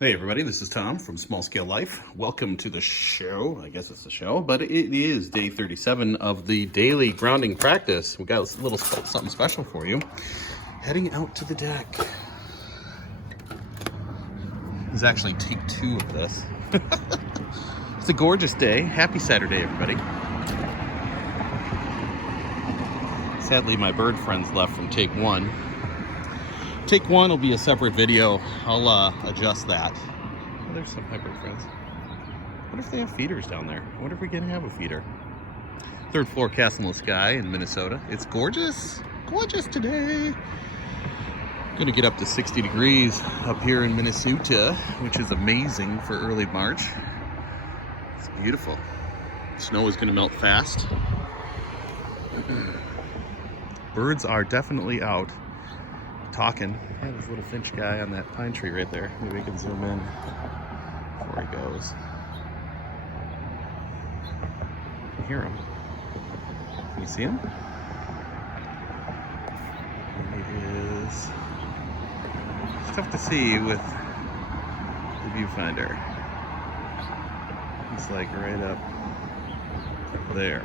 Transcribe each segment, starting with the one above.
Hey everybody, this is Tom from Small Scale Life. Welcome to the show. I guess it's the show, but it is day 37 of the daily grounding practice. We got a little something special for you. Heading out to the deck. This is actually take 2 of this. It's a gorgeous day. Happy Saturday, everybody. Sadly, my bird friends left from take 1. Take 1 will be a separate video. I'll adjust that. Oh, there's some bird friends. What if they have feeders down there? I wonder if we can have a feeder. 3rd floor castle in the sky in Minnesota. It's gorgeous. Gorgeous today. Gonna get up to 60 degrees up here in Minnesota, which is amazing for early March. It's beautiful. Snow is gonna melt fast. Birds are definitely out talking. Yeah, this little finch guy on that pine tree right there. Maybe we can zoom in before he goes. You hear him. Can you see him? He is. It's tough to see with the viewfinder. He's like right up there.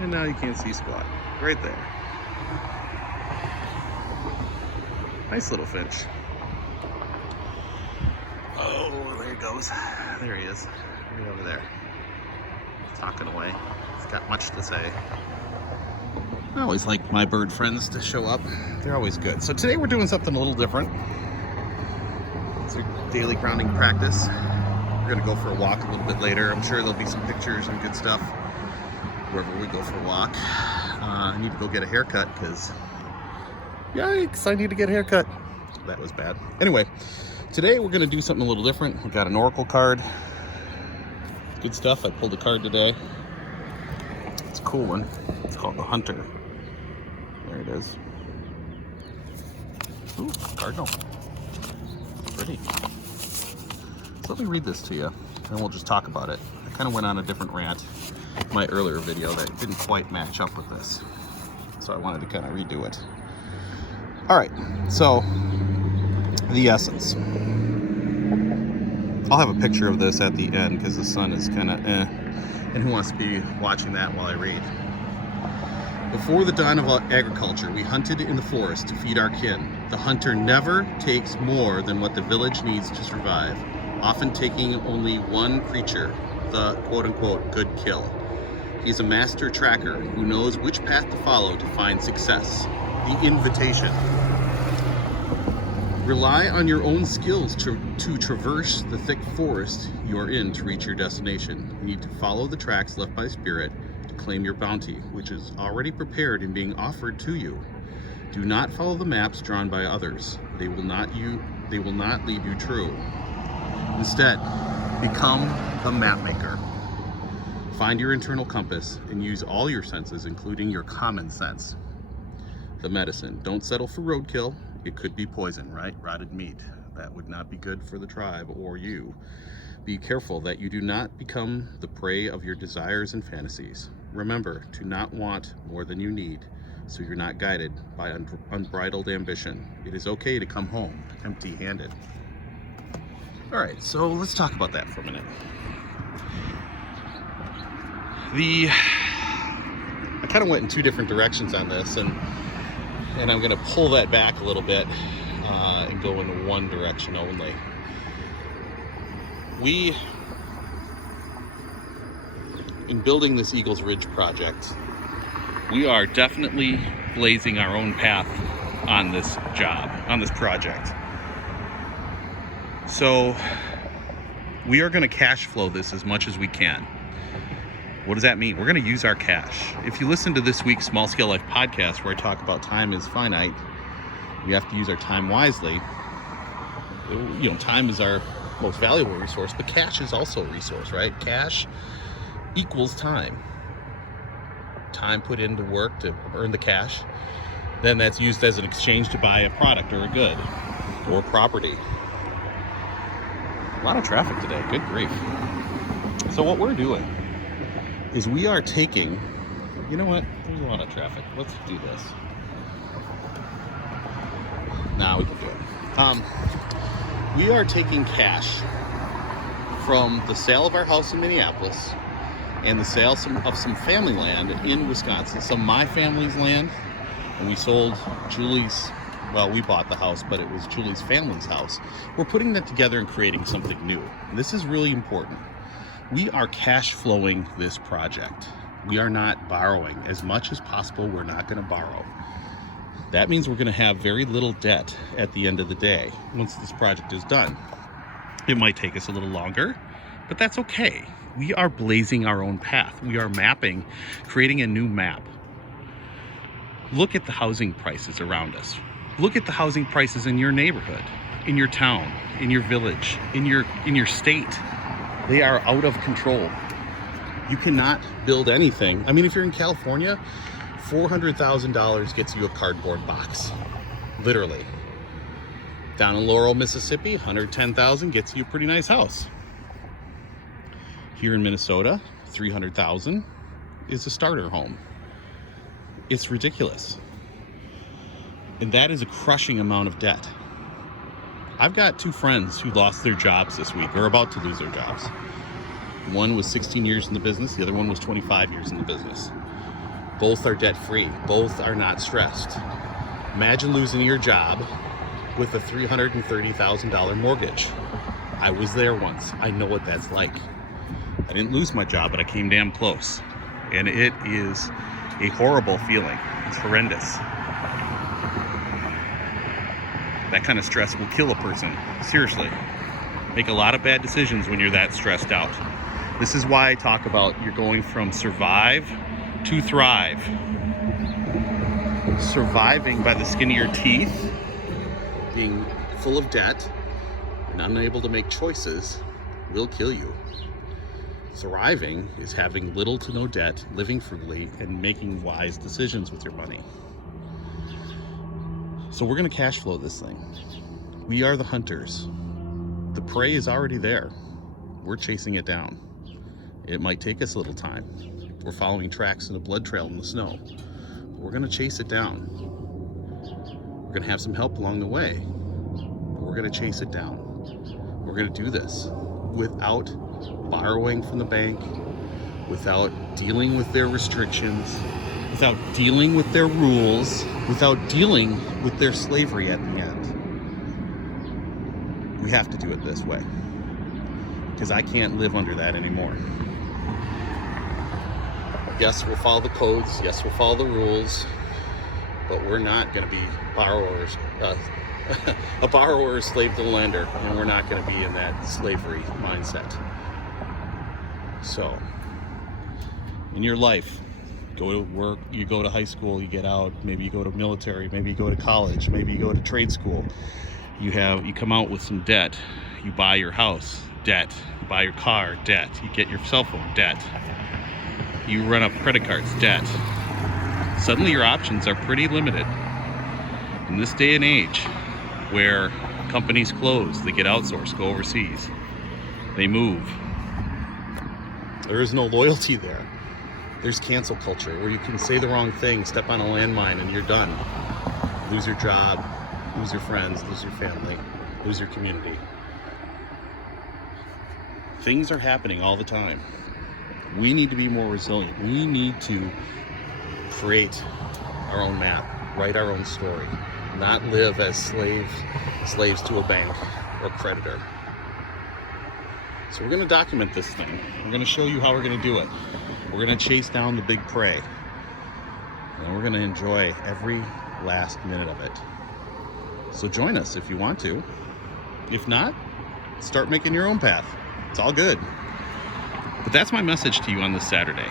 And now you can't see squat. Right there. Nice little finch. Oh, there he goes. There he is. Right over there. Talking away. He's got much to say. I always like my bird friends to show up. They're always good. So today we're doing something a little different. It's a daily grounding practice. We're going to go for a walk a little bit later. I'm sure there'll be some pictures and good stuff wherever we go for a walk. I need to go get a haircut because yikes, I need to get a haircut. That was bad. Anyway, today we're going to do something a little different. We got an oracle card. Good stuff. I pulled a card today. It's a cool one. It's called the Hunter. There it is. Ooh, cardinal. Pretty. So let me read this to you, and we'll just talk about it. I kind of went on a different rant in my earlier video that didn't quite match up with this. So I wanted to kind of redo it. All right, so the essence. I'll have a picture of this at the end because the sun is kind of and who wants to be watching that while I read? Before the dawn of agriculture, we hunted in the forest to feed our kin. The hunter never takes more than what the village needs to survive, often taking only one creature, the quote-unquote good kill. He's a master tracker who knows which path to follow to find success. The invitation. Rely on your own skills to traverse the thick forest you are in to reach your destination. You need to follow the tracks left by spirit to claim your bounty, which is already prepared and being offered to you. Do not follow the maps drawn by others. They will not lead you true. Instead, become the map maker. Find your internal compass and use all your senses, including your common sense. The medicine. Don't settle for roadkill. It could be poison, right? Rotted meat. That would not be good for the tribe or you. Be careful that you do not become the prey of your desires and fantasies. Remember to not want more than you need, so you're not guided by unbridled ambition. It is okay to come home empty-handed. All right, so let's talk about that for a minute. I kind of went in 2 different directions on this, and I'm going to pull that back a little bit and go in one direction only. In building this Eagles Ridge project, we are definitely blazing our own path on this job, on this project. So we are going to cash flow this as much as we can. What does that mean? We're going to use our cash. If you listen to this week's Small Scale Life podcast where I talk about time is finite, we have to use our time wisely. You know, time is our most valuable resource, but cash is also a resource, right? Cash equals time. Time put into work to earn the cash, then that's used as an exchange to buy a product or a good or property. A lot of traffic today, good grief. So what we're doing is we are taking, you know what, there's a lot of traffic. Let's do this. Now we can do it. We are taking cash from the sale of our house in Minneapolis and the sale of some family land in Wisconsin, some of my family's land, and we sold Julie's, well, we bought the house, but it was Julie's family's house. We're putting that together and creating something new. And this is really important. We are cash flowing this project. We are not borrowing. As much as possible, we're not going to borrow. That means we're going to have very little debt at the end of the day once this project is done. It might take us a little longer, but that's okay. We are blazing our own path. We are mapping, creating a new map. Look at the housing prices around us. Look at the housing prices in your neighborhood, in your town, in your village, in your state. They are out of control. You cannot build anything. I mean, if you're in California, $400,000 gets you a cardboard box, literally. Down in Laurel, Mississippi, $110,000 gets you a pretty nice house. Here in Minnesota, $300,000 is a starter home. It's ridiculous. And that is a crushing amount of debt. I've got two friends who lost their jobs this week, or about to lose their jobs. One was 16 years in the business, the other one was 25 years in the business. Both are debt-free, both are not stressed. Imagine losing your job with a $330,000 mortgage. I was there once. I know what that's like. I didn't lose my job, but I came damn close. And it is a horrible feeling. It's horrendous. That kind of stress will kill a person. Seriously. Make a lot of bad decisions when you're that stressed out. This is why I talk about you're going from survive to thrive. Surviving by the skin of your teeth, being full of debt and unable to make choices will kill you. Thriving is having little to no debt, living frugally, and making wise decisions with your money. So we're going to cash flow this thing. We are the hunters. The prey is already there. We're chasing it down. It might take us a little time. We're following tracks in a blood trail in the snow. We're going to chase it down. We're going to have some help along the way. But we're going to chase it down. We're going to do this without borrowing from the bank, without dealing with their restrictions, without dealing with their rules, without dealing with their slavery at the end. We have to do it this way, because I can't live under that anymore. Yes, we'll follow the codes. Yes, we'll follow the rules, but we're not going to be borrowers, a borrower, a slave to the lender, and we're not going to be in that slavery mindset. So, in your life, go to work, you go to high school, you get out, maybe you go to military, maybe you go to college, maybe you go to trade school. You come out with some debt. You buy your house, debt. You buy your car, debt. You get your cell phone, debt. You run up credit cards, debt. Suddenly your options are pretty limited. In this day and age, where companies close, they get outsourced, go overseas, they move. There is no loyalty there. There's cancel culture, where you can say the wrong thing, step on a landmine, and you're done. Lose your job, lose your friends, lose your family, lose your community. Things are happening all the time. We need to be more resilient. We need to create our own map, write our own story, not live as slaves to a bank or creditor. So we're going to document this thing. We're going to show you how we're going to do it. We're going to chase down the big prey. And we're going to enjoy every last minute of it. So join us if you want to. If not, start making your own path. It's all good. But that's my message to you on this Saturday.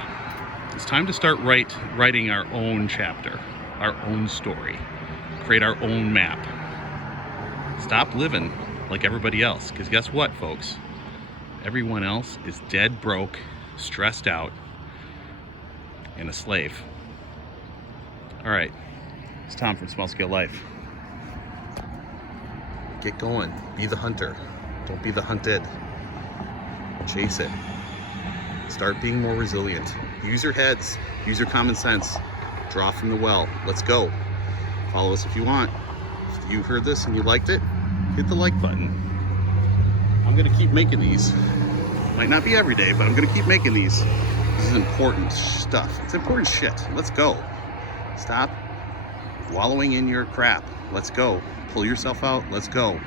It's time to start writing our own chapter, our own story, create our own map. Stop living like everybody else, because guess what, folks? Everyone else is dead broke, stressed out, and a slave. All right, it's Tom from Small Scale Life. Get going. Be the hunter. Don't be the hunted. Chase it. Start being more resilient. Use your heads. Use your common sense. Draw from the well. Let's go. Follow us if you want. If you heard this and you liked it, hit the like button. I'm gonna keep making these. Might not be every day, but I'm gonna keep making these. This is important stuff. It's important shit. Let's go. Stop wallowing in your crap. Let's go. Pull yourself out. Let's go.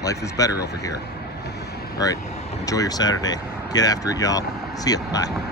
Life is better over here. All right. Enjoy your Saturday. Get after it, y'all. See ya. Bye.